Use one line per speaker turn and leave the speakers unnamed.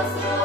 us.